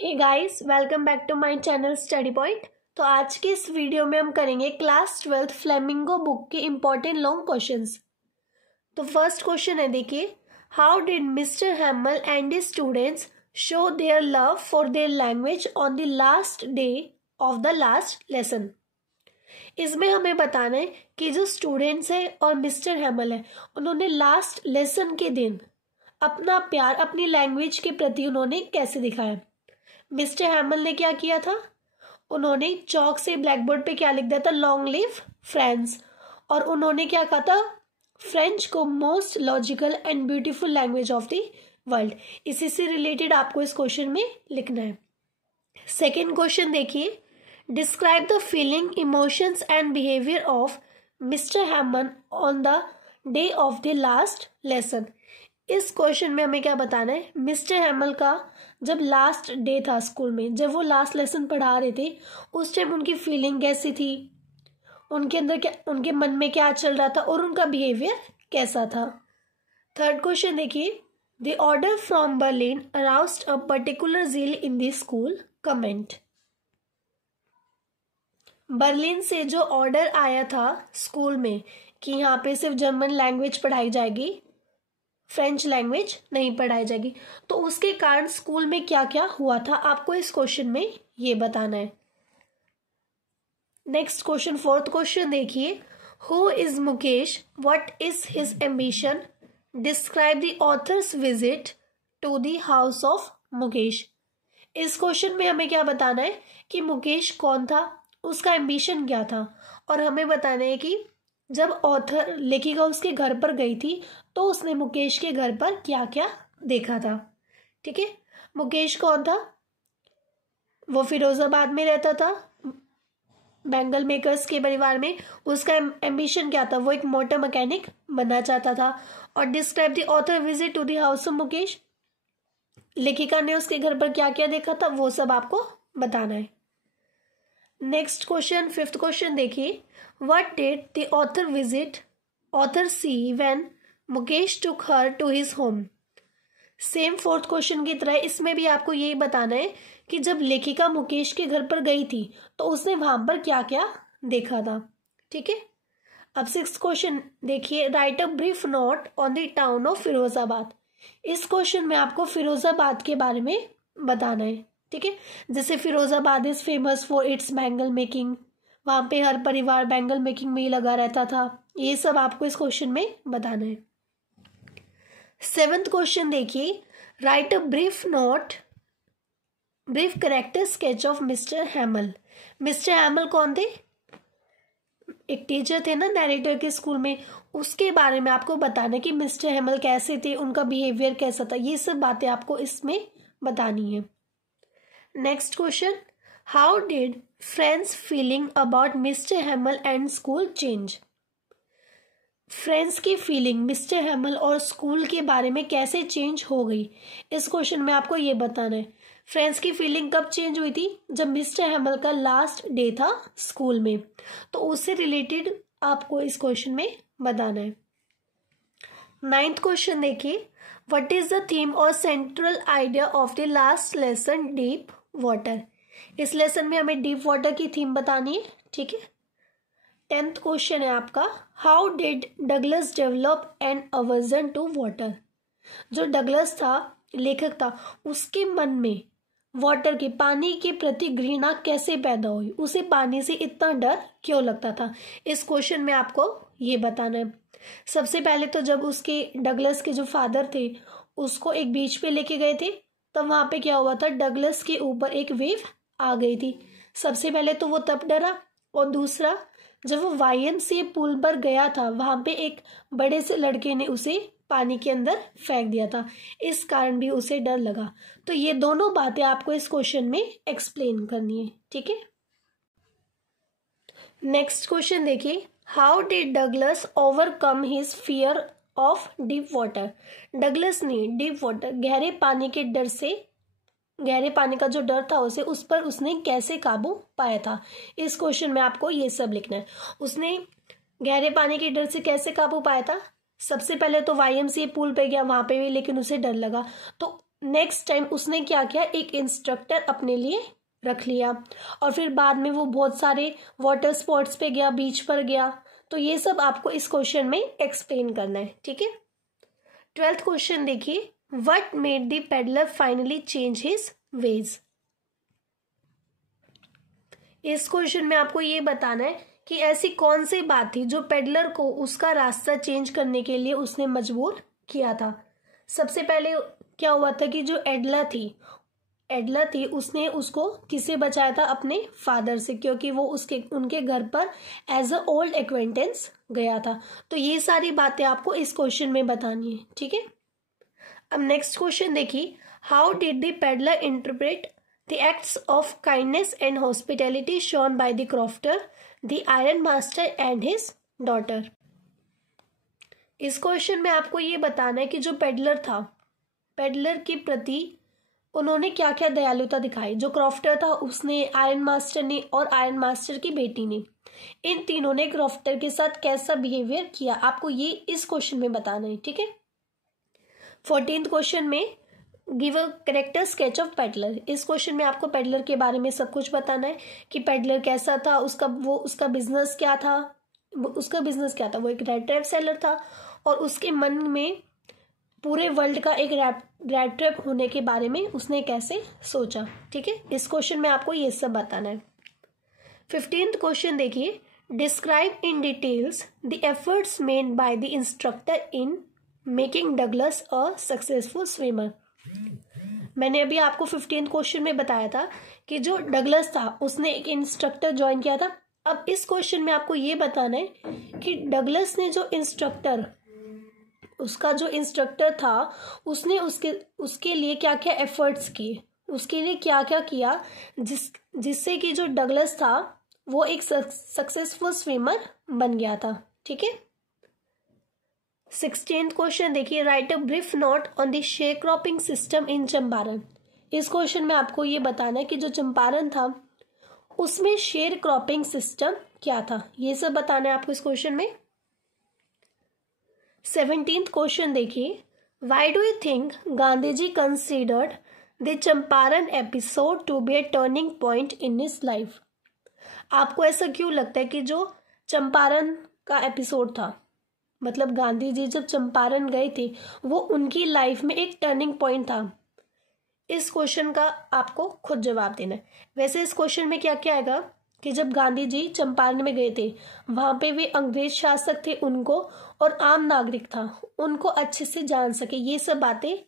Hey guys, welcome back to my channel study point. तो आज के इस वीडियो में हम करेंगे क्लास 12th फ्लेमिंगो बुक के इम्पोर्टेंट लॉन्ग क्वेश्चंस। तो फर्स्ट क्वेश्चन है, देखिए, how did mister Hamel and his students show their love for their language on the last day of the last lesson. इसमें हमें बताना है कि जो स्टूडेंट्स है और मिस्टर हैमल है, उन्होंने लास्ट लेसन के दिन अपना प्यार अपनी लैंग्वेज के प्रति उन्होंने कैसे दिखाया। मिस्टर हैमल ने क्या किया था, उन्होंने चौक से ब्लैक बोर्ड पे क्या लिख दिया था, लॉन्ग लिव फ्रांस। और उन्होंने क्या कहा था, फ्रेंच को most logical and beautiful language of the world. इसी से रिलेटेड आपको इस क्वेश्चन में लिखना है। सेकेंड क्वेश्चन देखिए, describe the feeling, emotions and behaviour of mister हैमल on the day of the last lesson. इस क्वेश्चन में हमें क्या बताना है, मिस्टर हैमल का जब लास्ट डे था स्कूल में, जब वो लास्ट लेसन पढ़ा रहे थे, उस टाइम उनकी फीलिंग कैसी थी, उनके अंदर क्या, उनके मन में क्या चल रहा था और उनका बिहेवियर कैसा था। थर्ड क्वेश्चन देखिए, the order from Berlin aroused a particular zeal in the school, comment. Berlin से जो ऑर्डर आया था स्कूल में कि यहाँ पे सिर्फ जर्मन लैंग्वेज पढ़ाई जाएगी, फ्रेंच लैंग्वेज नहीं पढ़ाई जाएगी, तो उसके कारण स्कूल में क्या क्या हुआ था, आपको इस क्वेश्चन में ये बताना है। नेक्स्ट क्वेश्चन, फोर्थ क्वेश्चन देखिए, who is Mukesh, what is his ambition, describe the author's visit to the house of Mukesh. इस क्वेश्चन में हमें क्या बताना है कि मुकेश कौन था, उसका एम्बिशन क्या था, और हमें बताना है कि जब ऑथर लेखिका उसके घर पर गई थी तो उसने मुकेश के घर पर क्या क्या देखा था। ठीक है, मुकेश कौन था, वो फिरोजाबाद में रहता था, बैंगल मेकर्स के परिवार में। उसका एम्बिशन क्या था, वो एक मोटर मैकेनिक बनना चाहता था। और describe the author visit to the house of Mukesh, लेखिका ने उसके घर पर क्या क्या देखा था, वो सब आपको बताना है। नेक्स्ट क्वेश्चन, फिफ्थ क्वेश्चन देखिए, what did the author see when Mukesh took her to his home. Same fourth question की तरह इसमें भी आपको यही बताना है कि जब लेखिका मुकेश के घर पर गई थी तो उसने वहां पर क्या क्या देखा था। ठीक है, अब सिक्स्थ क्वेश्चन देखिए, right a brief note on the town of Firozabad. इस क्वेश्चन में आपको फिरोजाबाद के बारे में बताना है। ठीक है, जैसे Firozabad is famous for its bangle making, वहां पे हर परिवार बैंगल मेकिंग में ही लगा रहता था, ये सब आपको इस क्वेश्चन में बताना है। सेवेंथ क्वेश्चन देखिए, right a brief character sketch of mister हैमल। Mister हैमल कौन थे, एक टीचर थे ना नैरेटर के स्कूल में, उसके बारे में आपको बताना है कि मिस्टर हैमल कैसे थे, उनका बिहेवियर कैसा था, ये सब बातें आपको इसमें बतानी है। Next question, how did friends feeling about mister Hamel and school change. Friends की फीलिंग मिस्टर हैमल और स्कूल के बारे में कैसे चेंज हो गई, इस क्वेश्चन में आपको ये बताना है। फ्रेंड्स की फीलिंग कब चेंज हुई थी, जब मिस्टर हैमल का लास्ट डे था स्कूल में, तो उससे रिलेटेड आपको इस क्वेश्चन में बताना है। नाइन्थ क्वेश्चन देखिए, व्हाट इज द थीम और central idea of the last lesson, deep water. इस लेसन में हमें डीप वाटर की थीम बतानी है। ठीक है, 10th क्वेश्चन है आपका, how did Douglas develop an aversion to water. जो डगलस था, लेखक था, उसके मन में वाटर के, पानी के प्रति घृणा कैसे पैदा हुई, उसे पानी से इतना डर क्यों लगता था, इस क्वेश्चन में आपको ये बताना है। सबसे पहले तो जब उसके डगलस के जो फादर थे उसको एक बीच पे लेके गए थे, तब वहां पे क्या हुआ था, डगलस के ऊपर एक वेव आ गई थी। सबसे पहले तो वो तब डरा, और दूसरा जब वो वाईएमसीए पुल पर गया था, वहां पे एक बड़े से लड़के ने उसे पानी के अंदर फेंक दिया था, इस कारण भी उसे डर लगा। तो ये दोनों बातें आपको इस क्वेश्चन में एक्सप्लेन करनी है। ठीक है, नेक्स्ट क्वेश्चन देखिए, how did Douglas overcome his fear of deep water. Douglas ने डीप वाटर, गहरे पानी के डर से, गहरे पानी का जो डर था उसे, उस पर उसने कैसे काबू पाया था, इस क्वेश्चन में आपको ये सब लिखना है। उसने गहरे पानी के डर से कैसे काबू पाया था, सबसे पहले तो वाईएमसीए पुल पे गया, वहां पे भी लेकिन उसे डर लगा, तो नेक्स्ट टाइम उसने क्या किया, एक इंस्ट्रक्टर अपने लिए रख लिया, और फिर बाद में वो बहुत सारे वाटर स्पोर्ट्स पे गया, बीच पर गया। तो ये सब आपको इस क्वेश्चन में एक्सप्लेन करना है, ठीक है। 12th क्वेश्चन देखिए, what made the peddler finally change his veg. इस क्वेश्चन में आपको ये बताना है कि ऐसी कौन सी बात थी जो पेडलर को उसका रास्ता चेंज करने के लिए उसने मजबूर किया था। सबसे पहले क्या हुआ था कि जो एडला थी उसने उसको किससे बचाया था, अपने फादर से, क्योंकि वो उनके घर पर एज अ ओल्ड एक्वेंटेंस गया था। तो ये सारी बातें आपको इस क्वेश्चन में बतानी है, ठीक है। अब नेक्स्ट क्वेश्चन देखिए, how did the peddler interpret the acts of kindness and hospitality shown by the crofter, the iron master and his daughter. इस क्वेश्चन में आपको ये बताना है कि जो पेडलर था, पेडलर के प्रति उन्होंने क्या क्या दयालुता दिखाई। जो क्रॉफ्टर था उसने, आयरन मास्टर ने और आयरन मास्टर की बेटी ने, इन तीनों ने क्रॉफ्टर के साथ कैसा बिहेवियर किया, आपको ये इस क्वेश्चन में बताना है, ठीक है। 14th क्वेश्चन में give a character sketch of peddler. इस क्वेश्चन में आपको पेडलर के बारे में सब कुछ बताना है कि पेडलर कैसा था, उसका बिजनेस क्या था। वो एक रेड ट्रैप सेलर था, और उसके मन में पूरे वर्ल्ड का एक रेड ट्रैप होने के बारे में उसने कैसे सोचा, ठीक है। इस क्वेश्चन में आपको ये सब बताना है। 15th क्वेश्चन देखिए, describe in details the efforts made by the instructor in making Douglas a successful swimmer. मैंने अभी आपको 15th क्वेश्चन में बताया था कि जो डगलस था उसने एक इंस्ट्रक्टर ज्वाइन किया था। अब इस क्वेश्चन में आपको ये बताना है कि डगलस ने उसका जो इंस्ट्रक्टर था उसने उसके लिए क्या क्या एफर्ट्स किए, उसके लिए क्या क्या किया जिससे कि जो डगलस था वो एक सक्सेसफुल स्विमर बन गया था, ठीक है। 16th क्वेश्चन देखिए, right a brief note on the share cropping system in Champaran. इस क्वेश्चन में आपको ये बताना है कि जो चंपारण था उसमें शेयर क्रॉपिंग सिस्टम क्या था, ये सब बताना है आपको इस क्वेश्चन में। 17th क्वेश्चन देखिए, why do you think Gandhi ji considered the Champaran episode to be a turning point in his life. आपको ऐसा क्यों लगता है कि जो चंपारण का एपिसोड था, मतलब गांधी जी जब चंपारण गए थे, वो उनकी लाइफ में एक टर्निंग पॉइंट था। इस क्वेश्चन का आपको खुद जवाब देना है। वैसे इस क्वेश्चन में क्या क्या आएगा कि जब गांधी जी चंपारण में गए थे, वहां पे वे अंग्रेज शासक थे उनको, और आम नागरिक था उनको अच्छे से जान सके, ये सब बातें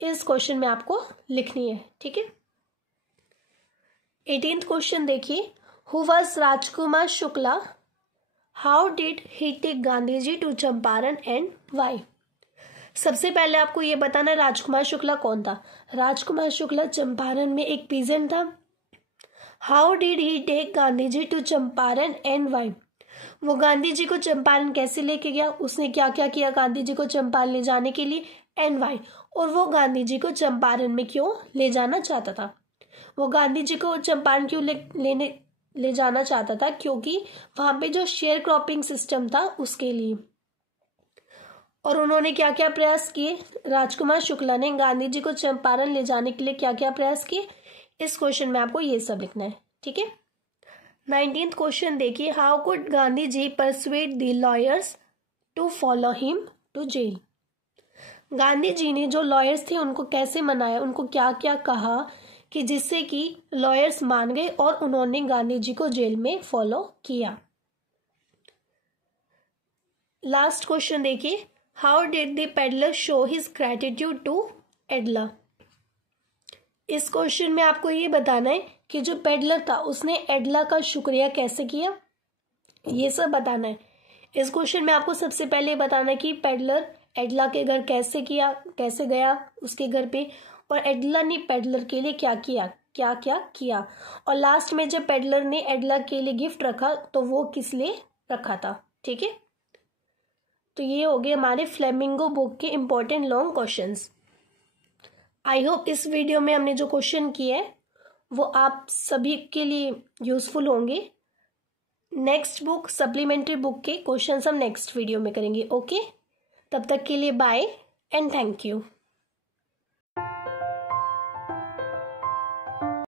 इस क्वेश्चन में आपको लिखनी है, ठीक है। 18th क्वेश्चन देखिए, who was Rajkumar Shukla, how did he take Gandhi ji to Champaran and why. सबसे पहले आपको ये बताना राजकुमार शुक्ला कौन था। राजकुमार शुक्ला चंपारण में एक पीजेंट था। How did he take Gandhi ji to Champaran and why, वो गांधी जी को चंपारण कैसे लेके गया, उसने क्या क्या किया गांधी जी को चंपारण ले जाने के लिए, एंड वाई, और वो गांधी जी को चंपारण में क्यों ले जाना चाहता था। वो गांधी जी को चंपारण क्यों ले जाना चाहता था, क्योंकि वहां पे जो शेयर क्रॉपिंग सिस्टम था उसके लिए। और उन्होंने क्या क्या प्रयास किए, राजकुमार शुक्ला ने गांधी जी को चंपारण ले जाने के लिए क्या क्या प्रयास किए, इस क्वेश्चन में आपको ये सब लिखना है, ठीक है। 19th क्वेश्चन देखिए, how could Gandhi ji persuade the lawyers to follow him to jail. Gandhi ji ने जो लॉयर्स थे उनको कैसे मनाया, उनको क्या क्या कहा कि जिससे कि लॉयर्स मान गए और उन्होंने गांधी जी को जेल में फॉलो किया। लास्ट क्वेश्चन देखिए, how did the peddler show his gratitude to Edla. इस क्वेश्चन में आपको ये बताना है कि जो पेडलर था उसने एडला का शुक्रिया कैसे किया, ये सब बताना है। इस क्वेश्चन में आपको सबसे पहले बताना है कि पेडलर एडला के घर कैसे गया उसके घर पे, और एडला ने पेडलर के लिए क्या क्या किया, और लास्ट में जब पेडलर ने एडला के लिए गिफ्ट रखा तो वो किस लिए रखा था, ठीक है। तो ये हो गए हमारे फ्लेमिंगो बुक के important long questions. I hope इस वीडियो में हमने जो क्वेश्चन किए हैं वो आप सभी के लिए यूजफुल होंगे। नेक्स्ट बुक, सप्लीमेंट्री बुक के क्वेश्चंस हम नेक्स्ट वीडियो में करेंगे। ओके, तब तक के लिए बाय एंड थैंक यू।